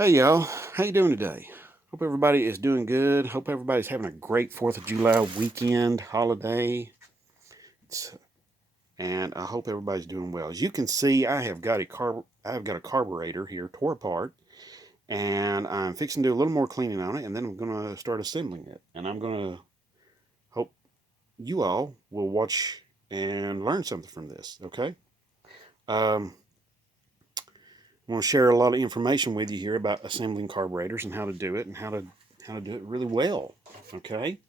Hey y'all, how you doing today? Hope everybody is doing good. Hope everybody's having a great 4th of July weekend holiday. And I hope everybody's doing well. As you can see, I have got a carburetor here tore apart, and I'm fixing to do a little more cleaning on it, and then I'm going to start assembling it. And I'm going to hope you all will watch and learn something from this, okay? Um, I want to share a lot of information with you here about assembling carburetors and how to do it and how to do it really well. Okay.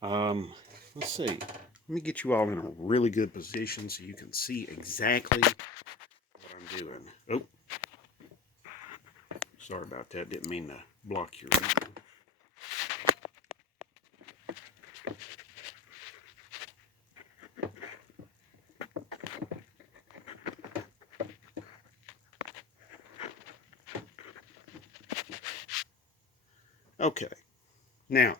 Let's see. Let me get you all in a really good position so you can see exactly what I'm doing. Oh, sorry about that. Didn't mean to block your. Okay. Now,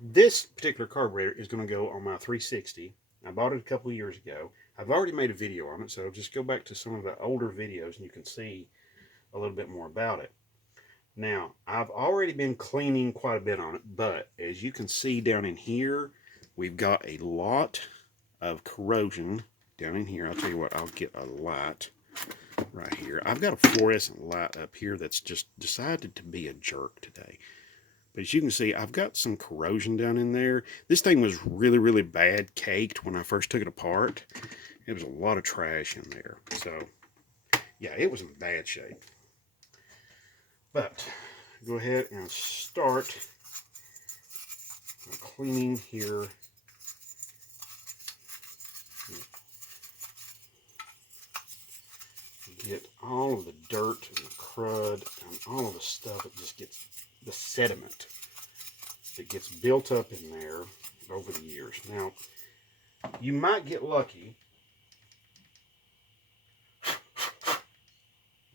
this particular carburetor is going to go on my 360. I bought it a couple of years ago. I've already made a video on it, so just go back to some of the older videos and you can see a little bit more about it. Now, I've already been cleaning quite a bit on it, but as you can see down in here, we've got a lot of corrosion down in here. I'll tell you what, I'll get a light right here. I've got a fluorescent light up here that's just decided to be a jerk today. But as you can see, I've got some corrosion down in there. This thing was really, really bad caked when I first took it apart. There was a lot of trash in there. So, yeah, it was in bad shape. But, go ahead and start cleaning here. Get all of the dirt and the crud and all of the stuff that just gets the sediment that gets built up in there over the years. Now, you might get lucky,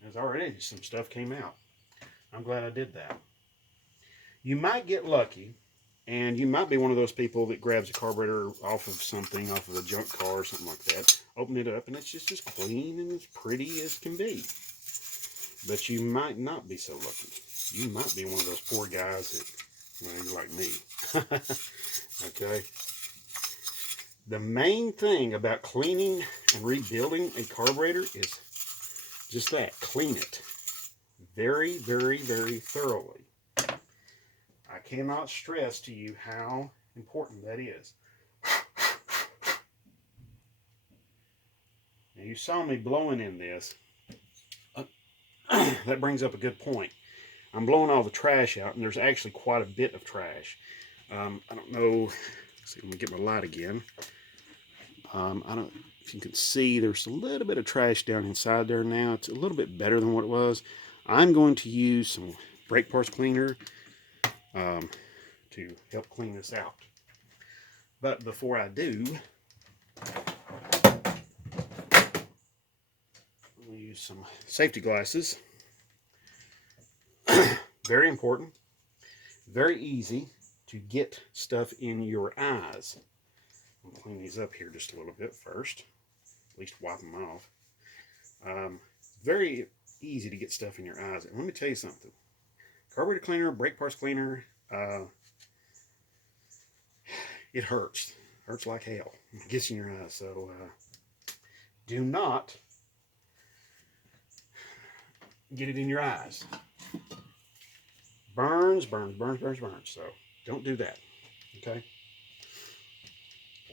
as already some stuff came out. I'm glad I did that. You might get lucky, and you might be one of those people that grabs a carburetor off of something, off of a junk car or something like that, open it up, and it's just as clean and as pretty as can be. But you might not be so lucky. You might be one of those poor guys that, well, you're like me. Okay? The main thing about cleaning and rebuilding a carburetor is just that, clean it very, very, very thoroughly. I cannot stress to you how important that is. Now, you saw me blowing in this. That brings up a good point. I'm blowing all the trash out, and there's actually quite a bit of trash. I don't know. Let's see, let me get my light again. I don't. If you can see, there's a little bit of trash down inside there now. It's a little bit better than what it was. I'm going to use some brake parts cleaner to help clean this out. But before I do, I'll use some safety glasses. Very important. Very easy to get stuff in your eyes. I'll clean these up here just a little bit first. At least wipe them off. Very easy to get stuff in your eyes. And let me tell you something. Carburetor cleaner, brake parts cleaner, it hurts. Hurts like hell. It gets in your eyes. So do not get it in your eyes. Burns, burns, burns, burns, burns. So don't do that. Okay?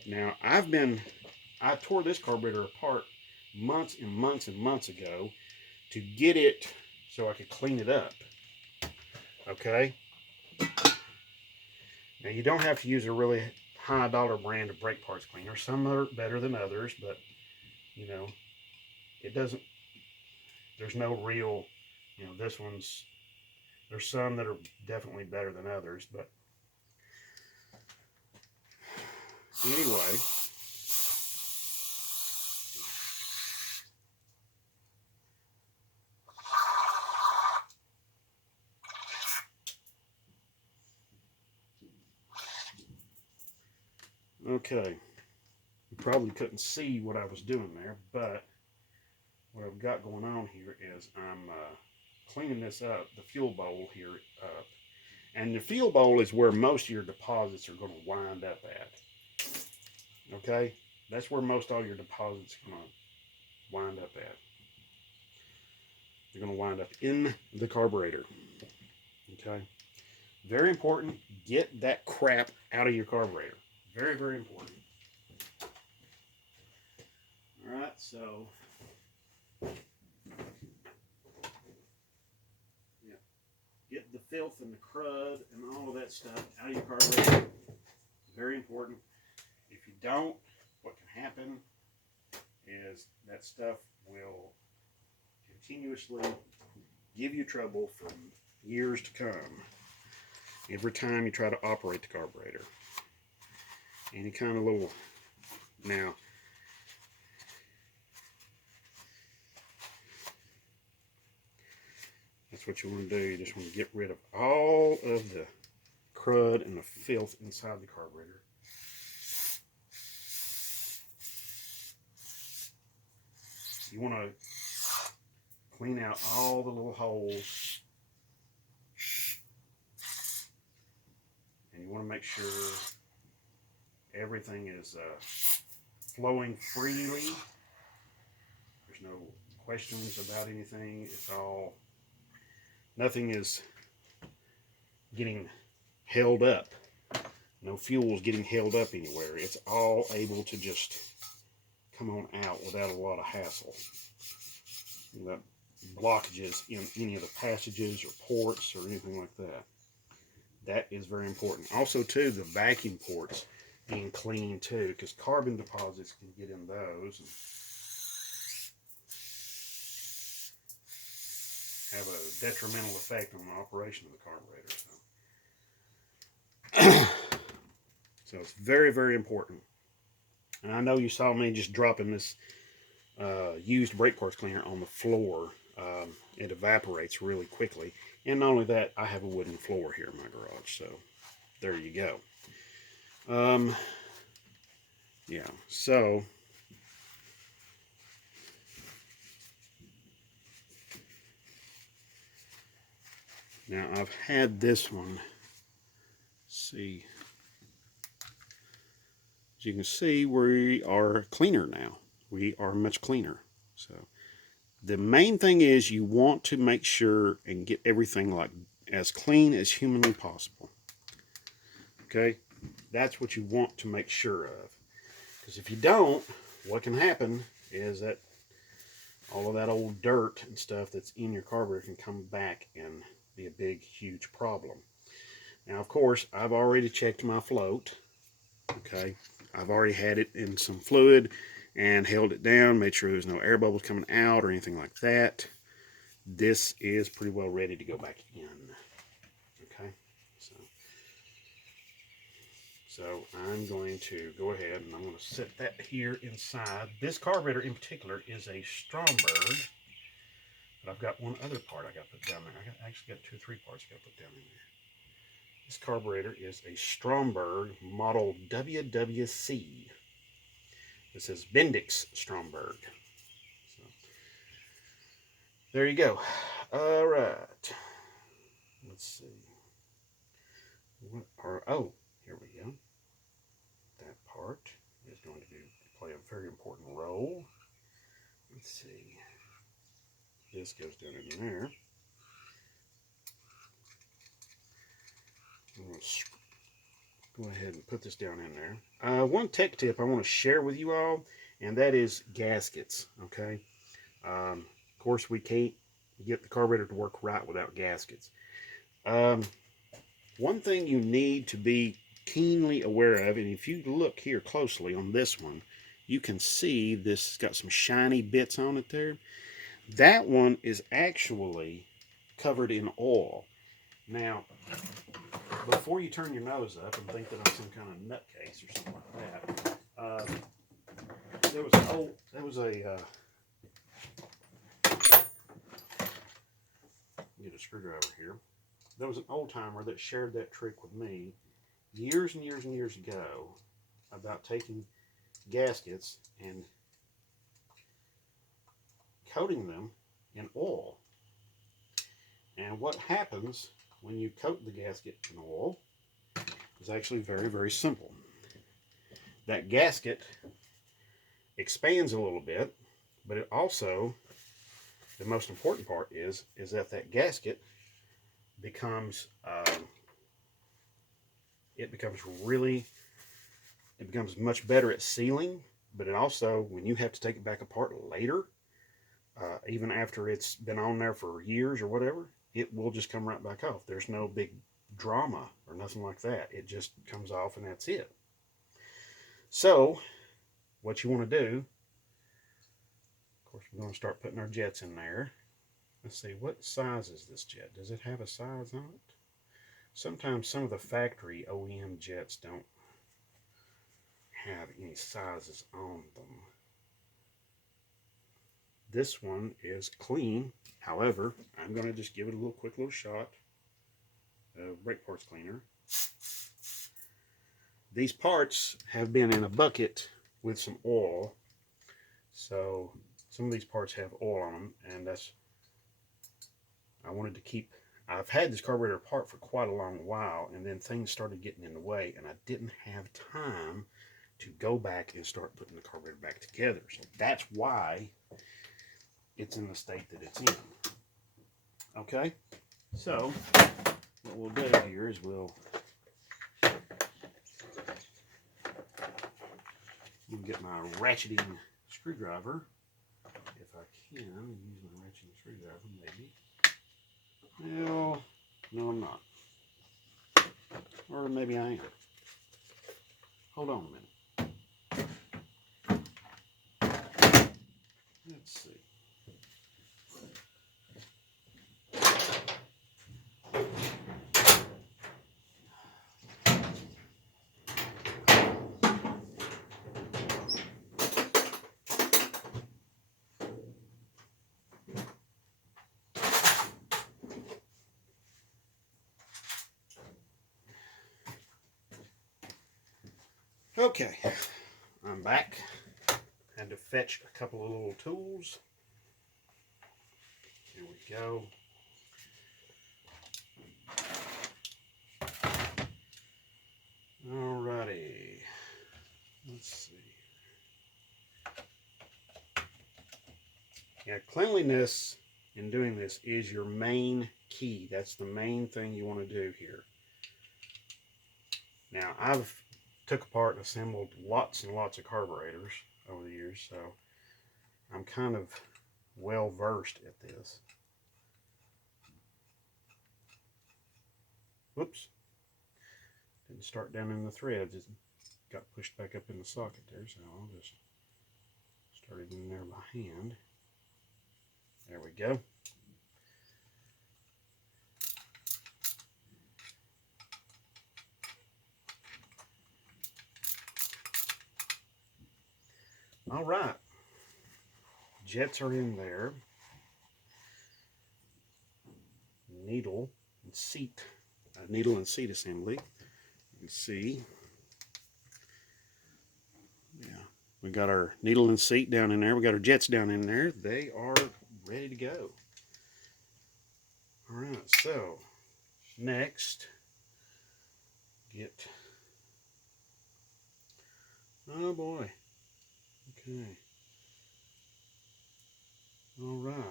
Now, I tore this carburetor apart months and months and months ago to get it so I could clean it up. Okay? Now, you don't have to use a really high dollar brand of brake parts cleaner. Some are better than others, but, you know, it doesn't, there's no real, you know, there's some that are definitely better than others, but anyway. Okay, you probably couldn't see what I was doing there, but what I've got going on here is I'm cleaning this up, the fuel bowl here up. And the fuel bowl is where most of your deposits are going to wind up at. Okay? That's where most all your deposits are going to wind up at. They're going to wind up in the carburetor. Okay? Very important. Get that crap out of your carburetor. Very, very important. Alright, so get the filth and the crud and all of that stuff out of your carburetor. Very important. If you don't, what can happen is that stuff will continuously give you trouble for years to come. Every time you try to operate the carburetor. Any kind of little... Now, that's what you want to do. You just want to get rid of all of the crud and the filth inside the carburetor. You want to clean out all the little holes. And you want to make sure everything is flowing freely. There's no questions about anything. It's all... Nothing is getting held up. No fuel is getting held up anywhere. It's all able to just come on out without a lot of hassle. Without blockages in any of the passages or ports or anything like that. That is very important. Also, too, the vacuum ports being clean, too, because carbon deposits can get in those and have a detrimental effect on the operation of the carburetor. So it's very, very important. And I know you saw me just dropping this used brake parts cleaner on the floor. It evaporates really quickly. And not only that, I have a wooden floor here in my garage. So there you go. Yeah, so... Now I've had this one, let's see, as you can see, we are cleaner now. We are much cleaner. So the main thing is you want to make sure and get everything like as clean as humanly possible. Okay, that's what you want to make sure of. Because if you don't, what can happen is that all of that old dirt and stuff that's in your carburetor can come back and be a big, huge problem. Now, of course, I've already checked my float. Okay, I've already had it in some fluid and held it down, made sure there's no air bubbles coming out or anything like that. This is pretty well ready to go back in. Okay, so I'm going to go ahead and I'm going to set that here inside. This carburetor in particular is a Stromberg. But I've got one other part I got to put down there. I actually got 2 or 3 parts I got to put down in there. This carburetor is a Stromberg model WWC. This is Bendix Stromberg. So, there you go. All right. Let's see. Oh, here we go. That part is going to play a very important role. Let's see. This goes down in there. I'm going to go ahead and put this down in there. One tech tip I want to share with you all, and that is gaskets. Okay. Of course, we can't get the carburetor to work right without gaskets. One thing you need to be keenly aware of, and if you look here closely on this one, you can see this has got some shiny bits on it there. That one is actually covered in oil. Now, before you turn your nose up and think that I'm some kind of nutcase or something like that, get a screwdriver here. There was an old timer that shared that trick with me years and years and years ago about taking gaskets and coating them in oil. And what happens when you coat the gasket in oil is actually very, very simple. That gasket expands a little bit, but it also, the most important part is that gasket becomes it becomes much better at sealing. But it also, when you have to take it back apart later, even after it's been on there for years or whatever, it will just come right back off. There's no big drama or nothing like that. It just comes off and that's it. So what you want to do, of course, we're going to start putting our jets in there. Let's see, what size is this jet? Does it have a size on it? Sometimes some of the factory OEM jets don't have any sizes on them. This one is clean. However, I'm going to just give it a quick little shot of brake parts cleaner. These parts have been in a bucket with some oil. So some of these parts have oil on them, and I wanted to keep, I've had this carburetor apart for quite a long while, and then things started getting in the way, and I didn't have time to go back and start putting the carburetor back together. So that's why it's in the state that it's in. Okay, so what we'll do here is we'll get my ratcheting screwdriver. If I can use my ratcheting screwdriver, maybe. Well, no, I'm not. Or maybe I am. Hold on a minute. Let's see. Okay, I'm back. Had to fetch a couple of little tools. Here we go. Alrighty. Let's see. Yeah, cleanliness in doing this is your main key. That's the main thing you want to do here. Now, I've took apart and assembled lots and lots of carburetors over the years, so I'm kind of well versed at this. Whoops. Didn't start down in the thread, just got pushed back up in the socket there, so I'll just start it in there by hand. There we go. All right, jets are in there. Needle and seat assembly. You can see, yeah, we got our needle and seat down in there. We got our jets down in there. They are ready to go. All right, so next, oh boy. Okay. All right.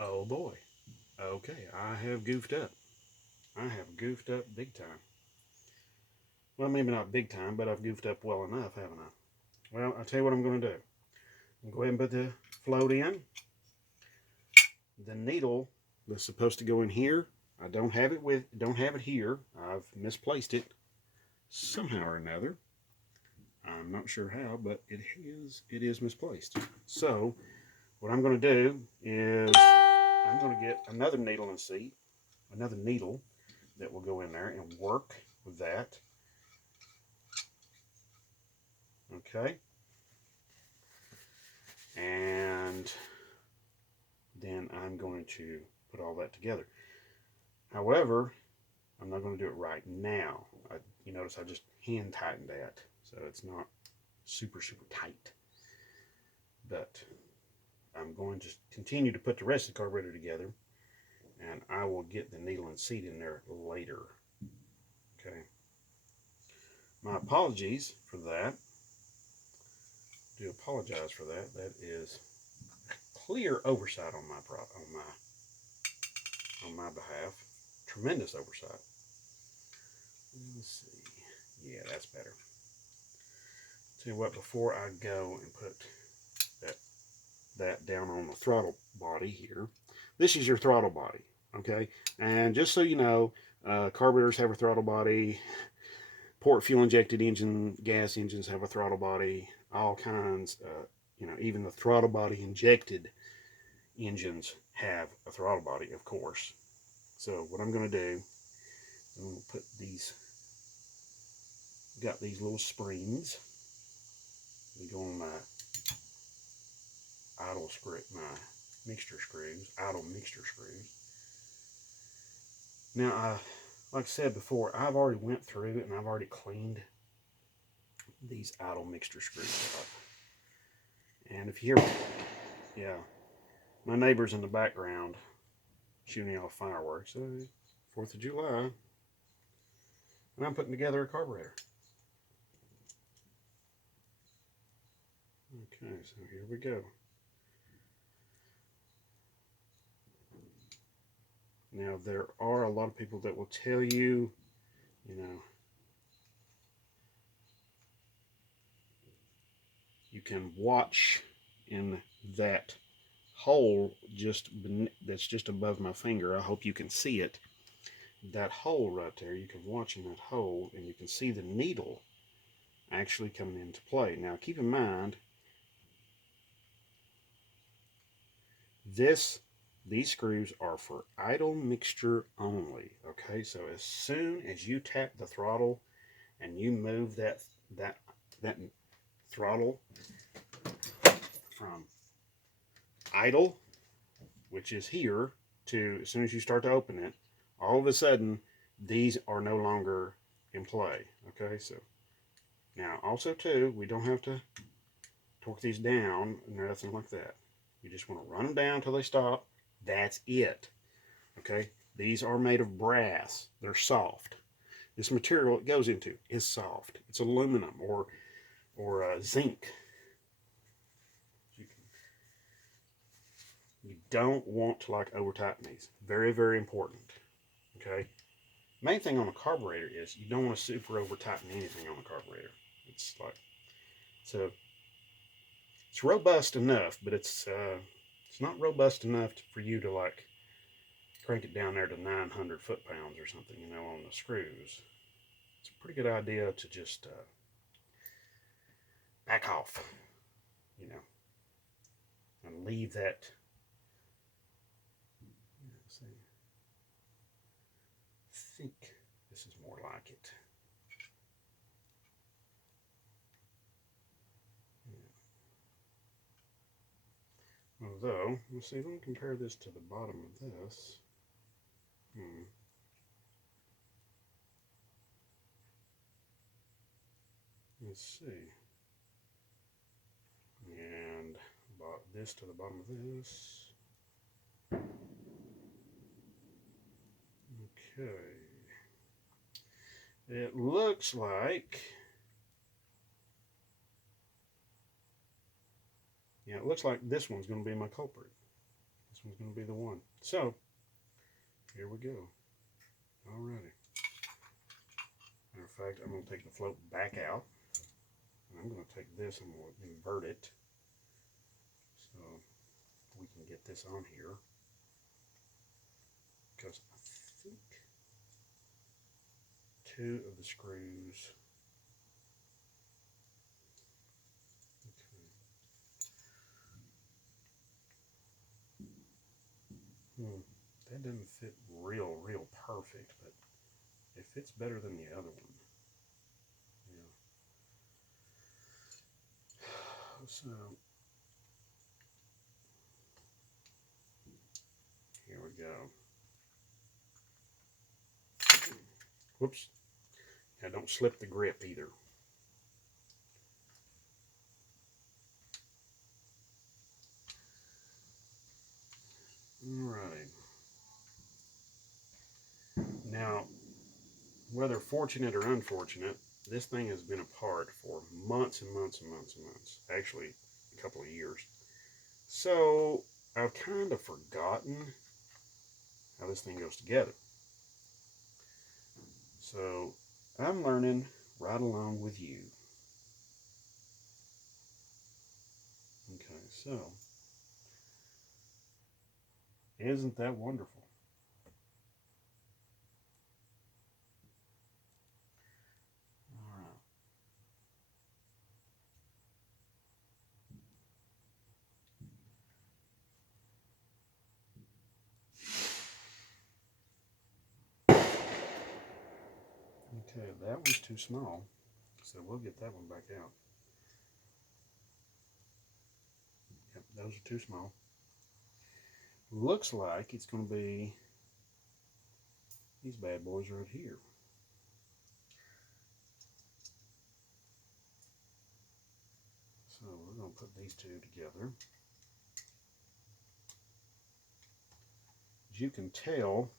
Oh boy. Okay, I have goofed up. I have goofed up big time. Well, maybe not big time, but I've goofed up well enough, haven't I? Well, I'll tell you what I'm going to do. I'm going to go ahead and put the float in. The needle that's supposed to go in here, I don't have it here. I've misplaced it somehow or another. I'm not sure how, but it is misplaced. So what I'm going to do is I'm going to get another needle and seat, another needle that will go in there and work with that. Okay. And then I'm going to put all that together. However, I'm not going to do it right now. You notice I just hand tightened that, so it's not super tight. But I'm going to continue to put the rest of the carburetor together, and I will get the needle and seat in there later. Okay. My apologies for that. I do apologize for that. That is clear oversight on my behalf. Tremendous oversight. Let's see. Yeah, that's better. Tell you what, before I go and put that down on the throttle body here, this is your throttle body, okay? And just so you know, carburetors have a throttle body, port fuel injected gas engines have a throttle body, all kinds, even the throttle body injected engines have a throttle body, of course. So what I'm going to do, I'm going to put these, got these little springs. They go on my idle screw, my mixture screws, idle mixture screws. Now, like I said before, I've already went through it and I've already cleaned these idle mixture screws up. And if you hear, yeah, my neighbor's in the background shooting off fireworks. 4th of July. And I'm putting together a carburetor. Okay, so here we go. Now, there are a lot of people that will tell you, you can watch in that hole that's just above my finger. I hope you can see it. That hole right there, you can watch in that hole and you can see the needle actually coming into play. Now, keep in mind, these screws are for idle mixture only. Okay, so as soon as you tap the throttle and you move that throttle from idle, which is here, to as soon as you start to open it, all of a sudden these are no longer in play. Okay, so now also too, we don't have to torque these down or nothing like that. You just want to run them down until they stop. That's it. Okay, these are made of brass. They're soft. This material it goes into is soft. It's aluminum or zinc. You don't want to over tighten these. Very important. Okay. Main thing on a carburetor is you don't want to super over tighten anything on a carburetor. It's it's robust enough, but it's not robust enough for you to crank it down there to 900 foot-pounds or something, on the screws. It's a pretty good idea to just back off, and leave that. I think this is more like it. Although, let's see, let me compare this to the bottom of this. Let's see. And this to the bottom of this. Okay. It looks like, yeah, it looks like this one's going to be my culprit. This one's going to be the one. So, here we go. Alrighty. Matter of fact, I'm going to take the float back out. And I'm going to take this and we'll invert it. So, we can get this on here. Because I think 2 of the screws. Okay. That doesn't fit real perfect, but it fits better than the other one. Yeah. So here we go. Whoops. Now don't slip the grip either. Alright. Now, whether fortunate or unfortunate, this thing has been apart for months and months and months and months. Actually, a couple of years. So, I've kind of forgotten how this thing goes together. So, I'm learning right along with you. Okay, so, isn't that wonderful? Okay, that one's too small, so we'll get that one back out. Yep, those are too small. Looks like it's going to be these bad boys right here. So we're going to put these two together. As you can tell,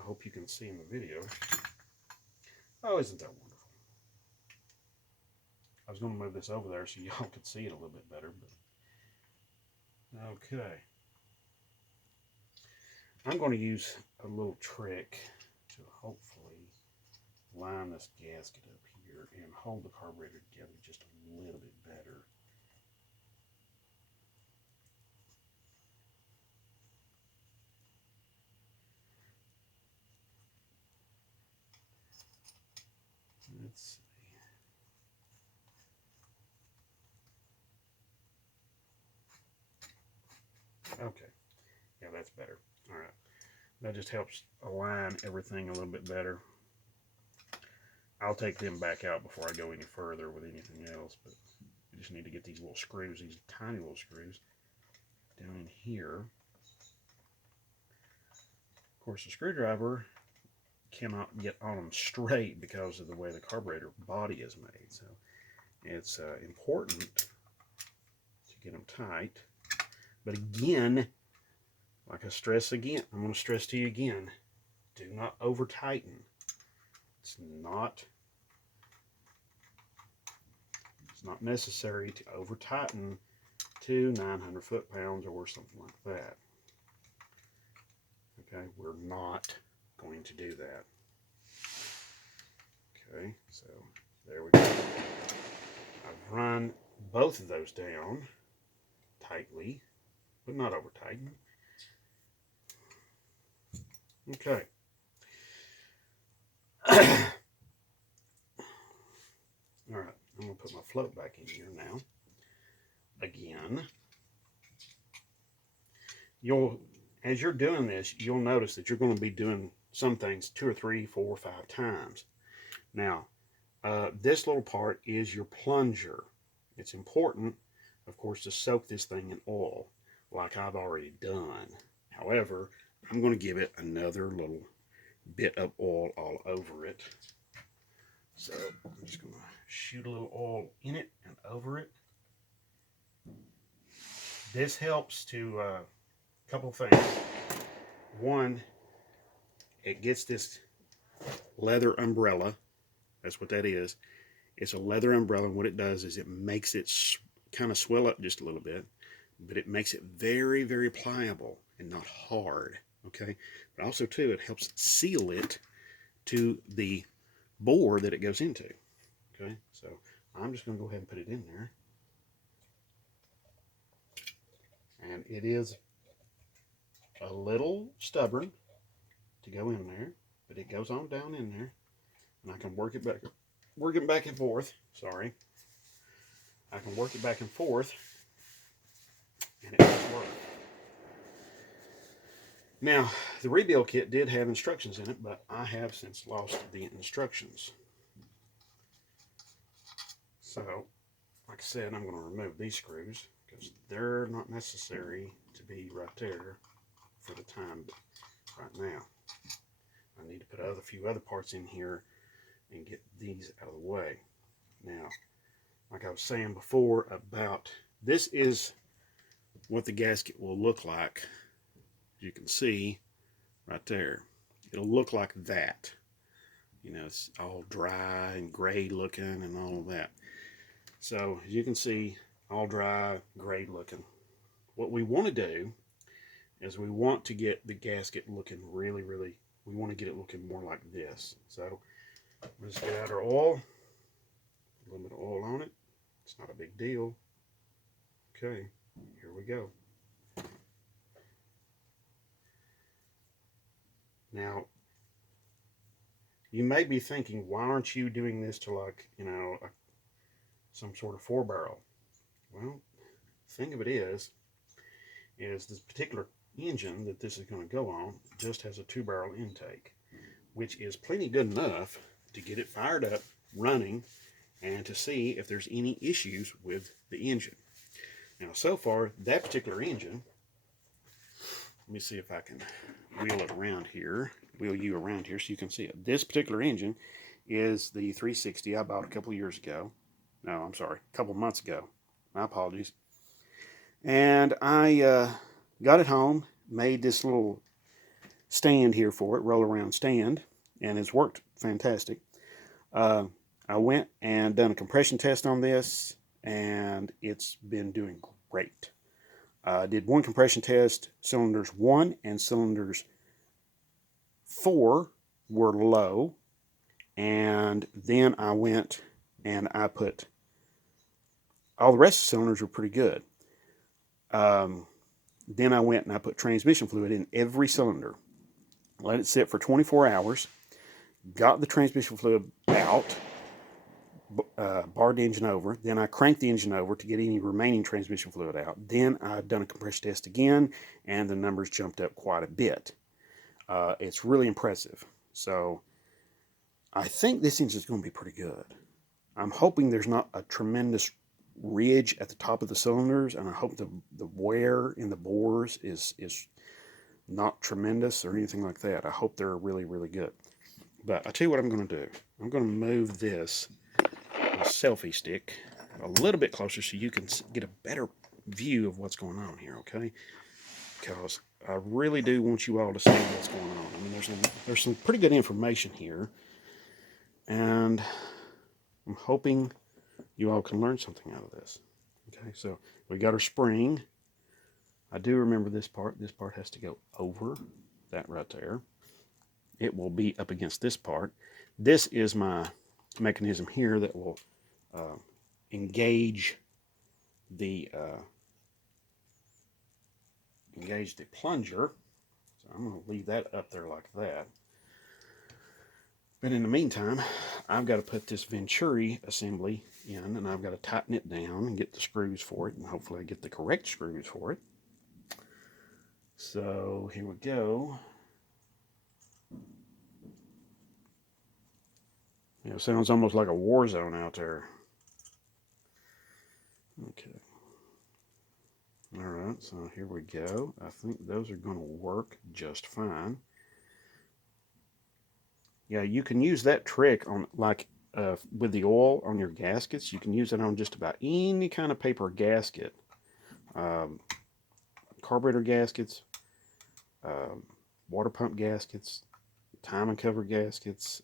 I hope you can see in the video. Oh, isn't that wonderful? I was going to move this over there so y'all could see it a little bit better, but okay. I'm going to use a little trick to hopefully line this gasket up here and hold the carburetor together just a little bit better. Let's see. Okay, yeah, that's better. All right, that just helps align everything a little bit better. I'll take them back out before I go any further with anything else, but we just need to get these little screws, these tiny little screws, down in here. Of course, the screwdriver cannot get on them straight because of the way the carburetor body is made, so it's important to get them tight. But again, like I stress again, I'm going to stress to you again, do not over tighten. It's not necessary to over tighten to 900 foot-pounds or something like that. Okay, we're not going to do that. Okay, so there we go. I've run both of those down tightly, but not over tighten. Okay. All right, I'm going to put my float back in here now. Again, as you're doing this, you'll notice that you're going to be doing some things 2 or 3, 4 or 5 times. Now, this little part is your plunger. It's important, of course, to soak this thing in oil, like I've already done. However, I'm going to give it another little bit of oil all over it. So I'm just going to shoot a little oil in it and over it. This helps to a couple things. One, it gets this leather umbrella. That's what that is. It's a leather umbrella, and what it does is it makes it kind of swell up just a little bit, but it makes it very, very pliable and not hard. Okay, but also too, it helps seal it to the bore that it goes into. Okay, so I'm just going to go ahead and put it in there. And it is a little stubborn to go in there, but it goes on down in there, and I can work it back and forth. Sorry, I can work it back and forth, and it will work. Now, the rebuild kit did have instructions in it, but I have since lost the instructions. So, like I said, I'm going to remove these screws because they're not necessary to be right there for the time right now. I need to put a few other parts in here and get these out of the way. Now, like I was saying before about, this is what the gasket will look like. You can see right there. It'll look like that. You know, it's all dry and gray looking and all of that. So, as you can see, all dry, gray looking. What we want to do is we want to get the gasket looking really, we want to get it looking more like this. So, let's get out our oil. A little bit of oil on it. It's not a big deal. Okay, here we go. Now, you may be thinking, why aren't you doing this to, like, you know, some sort of 4-barrel? Well, the thing of it is this particular engine that this is going to go on just has a 2-barrel intake, which is plenty good enough to get it fired up, running, and to see if there's any issues with the engine. Now, so far, that particular engine, let me see if I can wheel you around here so you can see it. This particular engine is the 360 I bought a couple years ago. No, I'm sorry, a couple months ago. My apologies. And I got it home, made this little stand here for it, roll around stand, and it's worked fantastic. I went and done a compression test on this, and it's been doing great. I did one compression test, cylinders 1 and cylinders 4 were low, and then I went and I put, all the rest of the cylinders were pretty good. Then I went and I put transmission fluid in every cylinder, let it sit for 24 hours, got the transmission fluid out, barred the engine over. Then I cranked the engine over to get any remaining transmission fluid out. Then I've done a compression test again, and the numbers jumped up quite a bit. It's really impressive. So I think this engine is going to be pretty good. I'm hoping there's not a tremendous ridge at the top of the cylinders, and I hope the wear in the bores is not tremendous or anything like that. I hope they're really, really good. But I'll tell you what I'm going to do. I'm going to move this selfie stick a little bit closer so you can get a better view of what's going on here, okay? Because I really do want you all to see what's going on. I mean, there's some pretty good information here, and I'm hoping you all can learn something out of this. Okay, so we got our spring. I do remember this part. This part has to go over that right there. It will be up against this part. This is my mechanism here that will engage the plunger. So I'm going to leave that up there like that. But in the meantime, I've got to put this Venturi assembly in, and I've got to tighten it down and get the screws for it, and hopefully I get the correct screws for it. So here we go. You know, it sounds almost like a war zone out there. Okay. All right, so here we go. I think those are going to work just fine. Yeah, you can use that trick on, like, with the oil on your gaskets. You can use it on just about any kind of paper gasket. Carburetor gaskets, water pump gaskets, timing cover gaskets,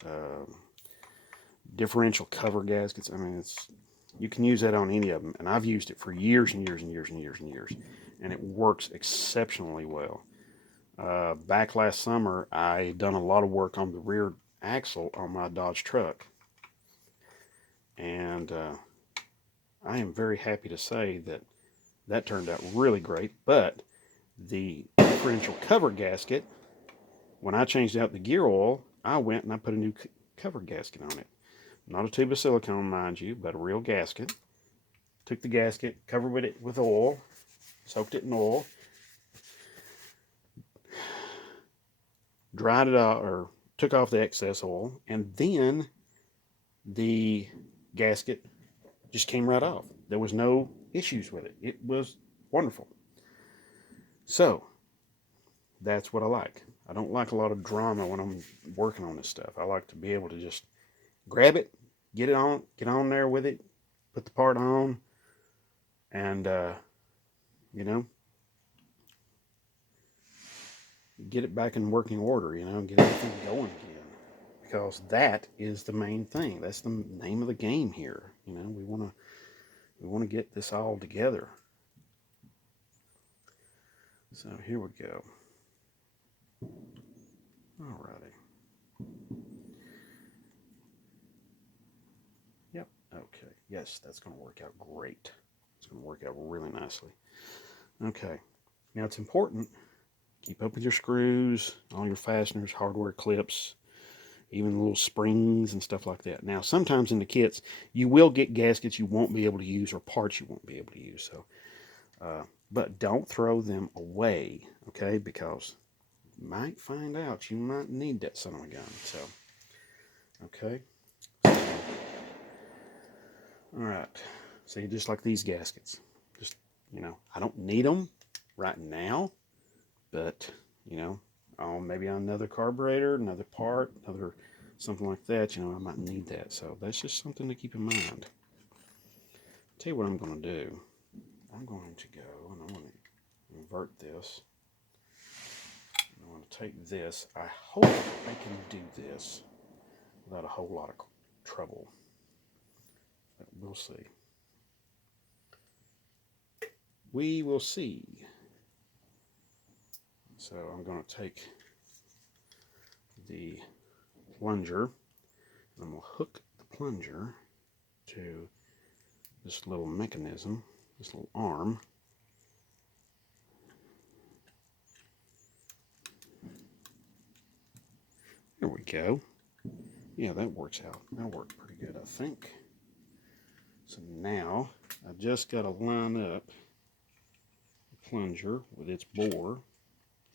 differential cover gaskets. I mean, you can use that on any of them, and I've used it for years and years and years and years and years, and it works exceptionally well. Back last summer, I done a lot of work on the rear axle on my Dodge truck, and I am very happy to say that turned out really great. But the differential cover gasket, when I changed out the gear oil, I went and I put a new cover gasket on it. Not a tube of silicone, mind you, but a real gasket. Took the gasket, covered it with oil, soaked it in oil, dried it out, or took off the excess oil, and then the gasket just came right off. There was no issues with it. It was wonderful. So, that's what I like. I don't like a lot of drama when I'm working on this stuff. I like to be able to just grab it, get on there with it, put the part on, and you know, get it back in working order. You know, get everything going again, because that is the main thing. That's the name of the game here. You know, we want to get this all together. So here we go. Alrighty. Yep. Okay. Yes, that's going to work out great. It's going to work out really nicely. Okay. Now it's important. Keep up with your screws, all your fasteners, hardware clips, even little springs and stuff like that. Now, sometimes in the kits, you will get gaskets you won't be able to use or parts you won't be able to use. So, but don't throw them away, okay? Because you might find out you might need that son of a gun. So, okay. All right. See, just like these gaskets. Just, you know, I don't need them right now, but, you know, maybe on another carburetor, another part, another something like that, you know, I might need that. So that's just something to keep in mind. Tell you what I'm going to do. I'm going to go and I'm going to invert this. I'm going to take this. I hope I can do this without a whole lot of trouble. But we'll see. We will see. So I'm going to take the plunger and I'm going to hook the plunger to this little mechanism, this little arm. There we go. Yeah, that works out. That worked pretty good, I think. So now I just got to line up the plunger with its bore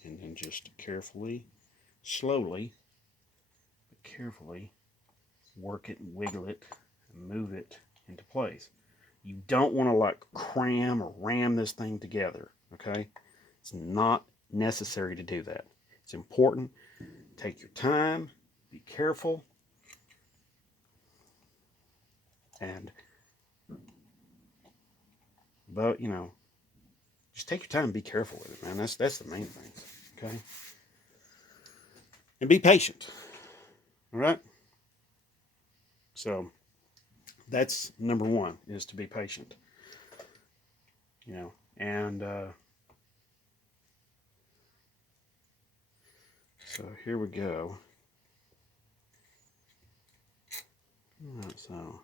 and then just carefully, slowly, but carefully work it and wiggle it and move it into place. You don't want to like cram or ram this thing together, okay? It's not necessary to do that. It's important. Take your time, be careful, but you know, just take your time and be careful with it, man. That's the main thing, okay? And be patient, all right? So that's number one, is to be patient, you know, and so here we go. All right, so